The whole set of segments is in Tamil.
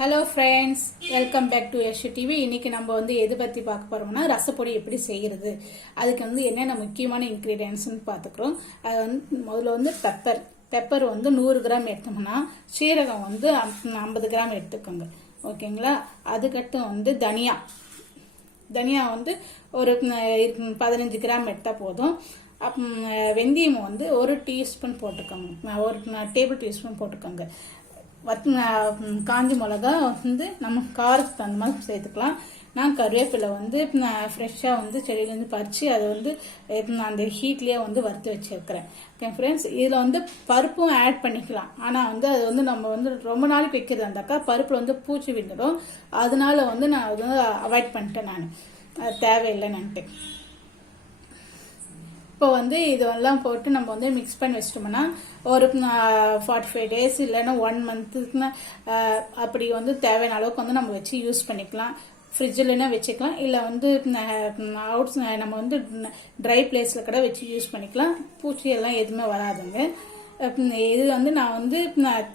Hello friends welcome back to Yash TV இன்னைக்கு நம்ம வந்து எது பற்றி பார்க்க போகிறோம்னா ரசப்பொடி எப்படி செய்கிறது அதுக்கு வந்து என்னென்ன முக்கியமான இன்க்ரீடியன்ஸ்னு பார்த்துக்குறோம். அது வந்து முதல்ல வந்து பெப்பர் பெப்பர் வந்து நூறு கிராம் எடுத்தோம்னா சீரகம் வந்து ஐம்பது கிராம் எடுத்துக்கோங்க. ஓகேங்களா? அதுக்கட்டும் வந்து தனியா. தனியா வந்து ஒரு பதினஞ்சு கிராம் எடுத்தால் போதும். அப் வெந்தயம் வந்து ஒரு டீஸ்பூன் போட்டுக்கோங்க. ஒரு டேபிள் டீஸ்பூன் போட்டுக்கோங்க. வத் காஞ்சி மிளகா வந்து நம்ம காரத்துக்கு தகுந்த மாதிரி சேர்த்துக்கலாம். நான் கருவேப்பிலை வந்து ஃப்ரெஷ்ஷாக வந்து செடியிலேருந்து பறித்து அதை வந்து அந்த ஹீட்லேயே வந்து வறுத்து வச்சுருக்கிறேன். ஓகே ஃப்ரெண்ட்ஸ் இதில் வந்து பருப்பும் ஆட் பண்ணிக்கலாம். ஆனால் வந்து அது வந்து நம்ம வந்து ரொம்ப நாளைக்கு வைக்கிறது இருந்தாக்கா பருப்பில் வந்து பூச்சி விழுந்துடும். அதனால வந்து நான் அது வந்து அவாய்ட் பண்ணிட்டேன் நான். அது தேவையில்லைன்னுட்டு இப்போ வந்து இதெல்லாம் போட்டு நம்ம வந்து மிக்ஸ் பண்ணி வச்சிட்டோம்னா ஒரு ஃபார்ட்டி ஃபைவ் டேஸ் இல்லைன்னா ஒன் மந்த்துக்குன்னா அப்படி வந்து தேவையான அளவுக்கு வந்து நம்ம வச்சு யூஸ் பண்ணிக்கலாம். ஃப்ரிட்ஜில்னா வச்சுக்கலாம் இல்லை வந்து அவுட்ஸ் நம்ம வந்து ட்ரை பிளேஸில் கூட வச்சு யூஸ் பண்ணிக்கலாம். பூச்சி எல்லாம் எதுவுமே வராதுங்க. இது வந்து நான் வந்து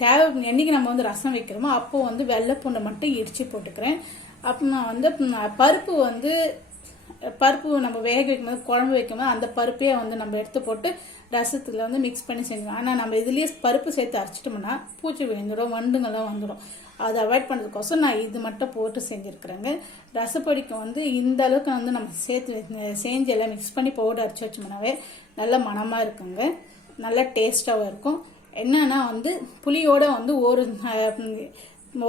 தேவை என்னைக்கு நம்ம வந்து ரசம் வைக்கிறோமோ அப்போ வந்து வெள்ளை பூண்டை மட்டும் இடிச்சு போட்டுக்கிறேன். அப்போ நான் வந்து பருப்பு வந்து பருப்பு நம்ம வேக வைக்கும்போது குழம்பு வைக்கும்போது அந்த பருப்பே வந்து நம்ம எடுத்து போட்டு ரசத்தில் வந்து மிக்ஸ் பண்ணி செஞ்சுக்கலாம் ஆனால் நம்ம இதுலேயே பருப்பு சேர்த்து அரைச்சிட்டோம்னா பூச்சி விழுந்துடும் வண்டுங்கள்லாம் வந்துடும். அதை அவாய்ட் பண்ணுறதுக்கோசம் நான் இது மட்டும் போட்டு செஞ்சுருக்கிறேங்க. ரசப்பொடிக்கு வந்து இந்த அளவுக்கு வந்து நம்ம சேர்த்து செஞ்சு எல்லாம் மிக்ஸ் பண்ணி பவுடர் அரைச்சி வச்சோம்னாவே நல்ல மணமாக இருக்குங்க. நல்லா டேஸ்ட்டாகவும் இருக்கும். என்னன்னா வந்து புளியோட வந்து ஒரு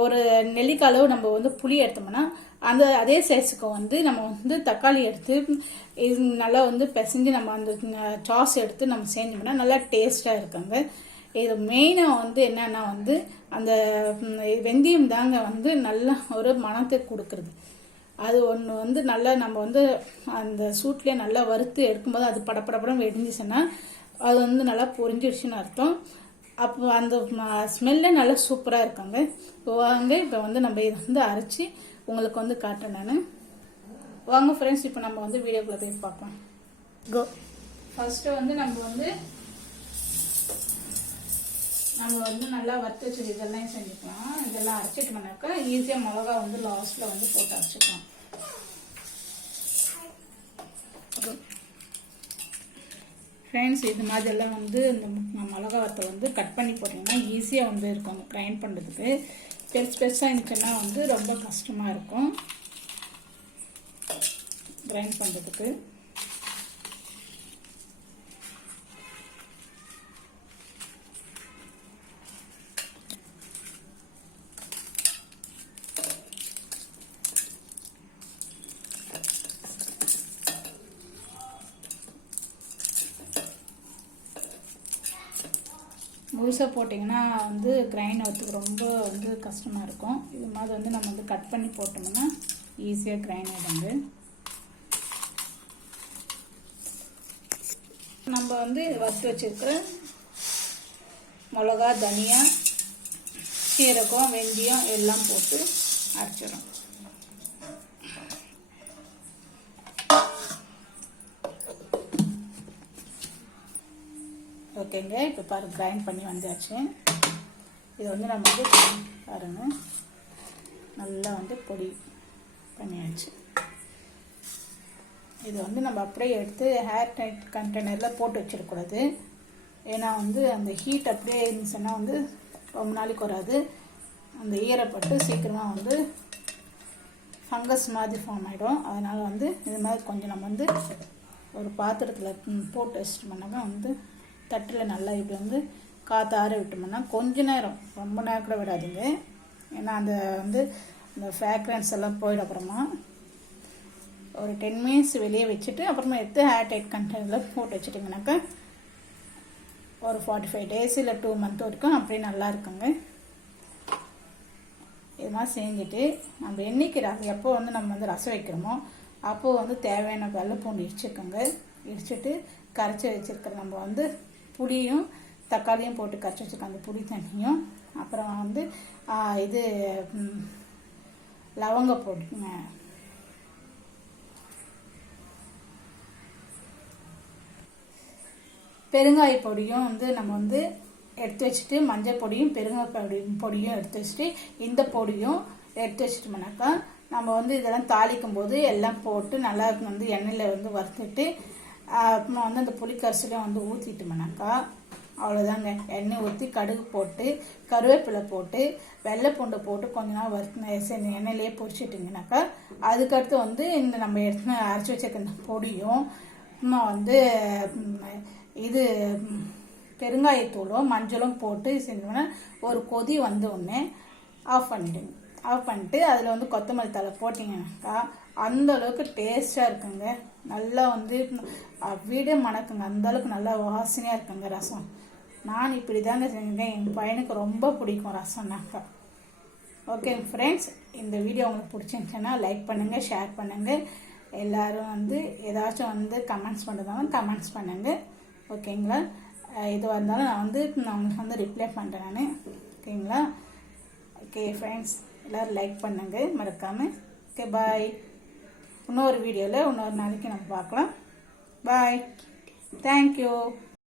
ஒரு நெல்லிக்காய் அளவு நம்ம வந்து புளி எடுத்தோம்னா அந்த அதே சைஸுக்கு வந்து நம்ம வந்து தக்காளி எடுத்து இது நல்லா வந்து பிசைஞ்சு நம்ம அந்த சாஸ் எடுத்து நம்ம செஞ்சோம்னா நல்லா டேஸ்டாக இருக்குங்க. இது மெயினாக வந்து என்னென்னா வந்து அந்த வெந்தயம் தாங்க வந்து நல்ல ஒரு மனத்தை கொடுக்குறது. அது ஒன்று வந்து நல்லா நம்ம வந்து அந்த சூட்லேயே நல்லா வறுத்து எடுக்கும்போது அது படப்படப்படம் வெடிஞ்சிச்சுன்னா அது வந்து நல்லா பொரிஞ்சிடுச்சுன்னு அர்த்தம். அப்போ அந்த ஸ்மெல்லே நல்லா சூப்பராக இருக்குங்க. இப்போ வாங்க இப்போ வந்து நம்ம இதை வந்து அரைச்சி உங்களுக்கு வந்து காட்டுறேன் நான். வாங்க ஃப்ரெண்ட்ஸ் இப்போ நம்ம வந்து வீடியோக்குள்ள போய் பார்க்கலாம் கோ ஃபர்ஸ்ட்டு வந்து நம்ம வந்து நம்ம வந்து நல்லா வறுத்து வச்சது இதெல்லாம் செஞ்சுக்கலாம். இதெல்லாம் அரைச்சிட்டோம்னாக்கா ஈஸியாக மிளகா வந்து லாஸ்ட்டில் வந்து போட்டு அரைச்சிக்கலாம். ஃப்ரெண்ட்ஸ் இது மாதிரி எல்லாம் வந்து இந்த ம- மிளகா வறுத்தை வந்து கட் பண்ணி போட்டிங்கன்னா ஈஸியாக வந்து இருக்கும். கிரைண்ட் பண்ணுறதுக்கு பெருசு பெருசாக இருந்துச்சுன்னா வந்து ரொம்ப கஷ்டமாக இருக்கும். கிரைண்ட் பண்ணுறதுக்கு முழுசாக போட்டிங்கன்னா வந்து கிரைண்ட் ஆகிறதுக்கு ரொம்ப வந்து கஷ்டமாக இருக்கும். இது மாதிரி வந்து நம்ம வந்து கட் பண்ணி போட்டோம்னா ஈஸியாக கிரைண்ட் ஆகிடுது நம்ம வந்து வறுத்து வச்சுருக்கிற மிளகா தனியா சீரகம் வெந்தயம் எல்லாம் போட்டு அரைச்சிடும் ஓகேங்க இப்போ பாரு கிரைண்ட் பண்ணி வந்தாச்சு. இது வந்து நம்ம வந்து பாருங்க நல்லா வந்து பொடி பண்ணியாச்சு. இது வந்து நம்ம அப்படியே எடுத்து ஹேர் டைட் கண்டெய்னரில் போட்டு வச்சிடக்கூடாது. ஏன்னா வந்து அந்த ஹீட் அப்படியே இருந்துச்சுன்னா வந்து ரொம்ப நாளைக்கு வராது. அந்த ஈரப்பட்டு சீக்கிரமாக வந்து ஃபங்கஸ் மாதிரி ஃபார்ம் ஆகிடும் அதனால் வந்து இது மாதிரி கொஞ்சம் நம்ம வந்து ஒரு பாத்திரத்தில் போட்டு வச்சிட்டோம்னாக்கா வந்து தட்டில் நல்லா இப்படி வந்து காற்று ஆற விட்டோம்னா கொஞ்ச நேரம் ரொம்ப நேரம் கூட விடாதீங்க. ஏன்னா அந்த வந்து அந்த ஃப்ராக்ரன்ஸ் எல்லாம் போயிடும் அப்புறமா ஒரு டென் மினிட்ஸ் வெளியே வச்சுட்டு அப்புறமா எடுத்து ஏர் டைட் கண்டெய்னரில் போட்டு வச்சுட்டிங்கனாக்கா ஒரு ஃபார்ட்டி ஃபைவ் டேஸ் இல்லை டூ மந்த் வரைக்கும் அப்படியே நல்லா இருக்குங்க. இது மாதிரி செஞ்சுட்டு நம்ம என்னைக்கு ரசம் எப்போ வந்து நம்ம வந்து ரசம் வைக்கிறோமோ அப்போது வந்து தேவையான வெள்ளைப்பூண்டு இடிச்சுக்கோங்க. இடிச்சுட்டு கரைச்சி வச்சுருக்கிற நம்ம வந்து புளியும் தக்காளியும் போட்டு கரைச்சி வச்சுக்க அந்த புளி தண்ணியும். அப்புறம் வந்து இது லவங்க போட்டுங்க பெருங்காய பொடியும் வந்து நம்ம வந்து எடுத்து வச்சுட்டு மஞ்சள் பொடியும் பெருங்காய் பொடி பொடியும் எடுத்து வச்சுட்டு இந்த பொடியும் எடுத்து வச்சுட்டோம்னாக்கா நம்ம வந்து இதெல்லாம் தாளிக்கும் போது எல்லாம் போட்டு நல்லா வந்து எண்ணெயில் வந்து வறுத்துட்டு அப்புறமா வந்து அந்த புளிக்கரிசிலையும் வந்து ஊற்றிட்டோம்னாக்கா அவ்வளோதாங்க எண்ணெய் ஊற்றி கடுகு போட்டு கருவேப்பிலை போட்டு வெள்ளை பூண்டு போட்டு கொஞ்ச நாள் வறுத்து சரி எண்ணெயிலேயே பொரிச்சிட்டிங்கனாக்கா அதுக்கடுத்து வந்து இந்த நம்ம எடுத்து அரைச்சி வச்சிருக்க பொடியும் அப்புறமா வந்து இது பெருங்காயத்தூளும் மஞ்சளும் போட்டு செஞ்சோம்னா ஒரு கொதி வந்த உடனே ஆஃப் பண்ணிடுங்க. ஆஃப் பண்ணிட்டு அதில் வந்து கொத்தமல்லி தழை போட்டிங்கனாக்கா அந்த அளவுக்கு டேஸ்ட்டாக இருக்குங்க. நல்லா வந்து வீடே மணக்குங்க. அந்தளவுக்கு நல்லா வாசனையாக இருக்குங்க ரசம். நான் இப்படி தாங்க செஞ்சேன். எங்கள் பையனுக்கு ரொம்ப பிடிக்கும் ரசம்னாக்கா. ஓகே ஃப்ரெண்ட்ஸ் இந்த வீடியோ உங்களுக்கு பிடிச்சிருந்துச்சுன்னா லைக் பண்ணுங்கள் ஷேர் பண்ணுங்கள் எல்லோரும் வந்து ஏதாச்சும் வந்து கமெண்ட்ஸ் பண்ணுறதாலும் கமெண்ட்ஸ் பண்ணுங்கள் ஓகேங்களா எதுவாக இருந்தாலும் நான் வந்து நான் உங்களுக்கு வந்து ரிப்ளை பண்ணுறேன் நான். ஓகேங்களா ஓகே ஃப்ரெண்ட்ஸ் எல்லோரும் லைக் பண்ணுங்கள் மறக்காமல் ஓகே பாய் இன்னொரு வீடியோவில் இன்னொரு நாளைக்கு நம்ம பார்க்கலாம். Bye thank you